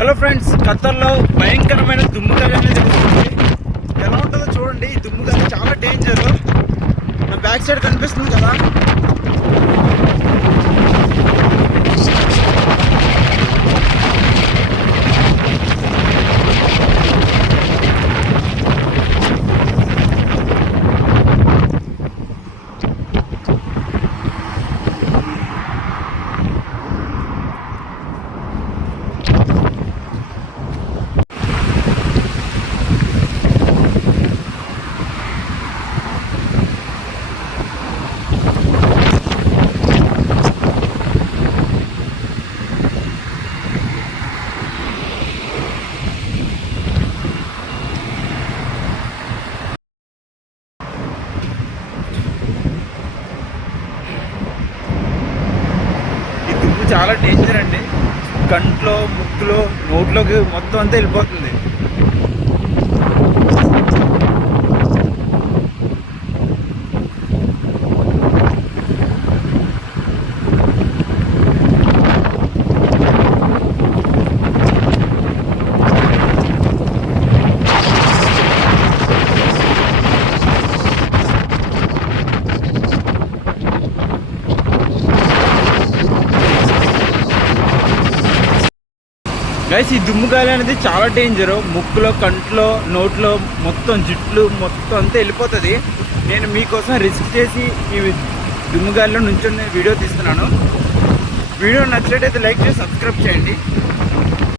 Hello friends, ఖత్తర్లో భయంకరమైన దుమ్ముగాలి అనేది జరుగుతుంది. ఎలా ఉంటుందో చూడండి. ఈ దుమ్ముగాలి చాలా డేంజర్. నా బ్యాక్ సైడ్ కనిపిస్తుంది కదా. చాలా డేంజర్ అండి. కంట్లో, ముక్కులో, నోట్లోకి మొత్తం అంతా వెళ్ళిపోతుంది. గైస్, ఈ దుమ్ము గాలి అనేది చాలా డేంజరు. ముక్కులో, కంట్లో, నోట్లో మొత్తం, జుట్లు మొత్తం అంతా వెళ్ళిపోతుంది. నేను మీకోసం రిస్క్ చేసి ఈ దుమ్ము గాలిలో నుంచొని వీడియో తీస్తున్నాను. వీడియో నచ్చినట్టయితే లైక్ చేసి సబ్స్క్రైబ్ చేయండి.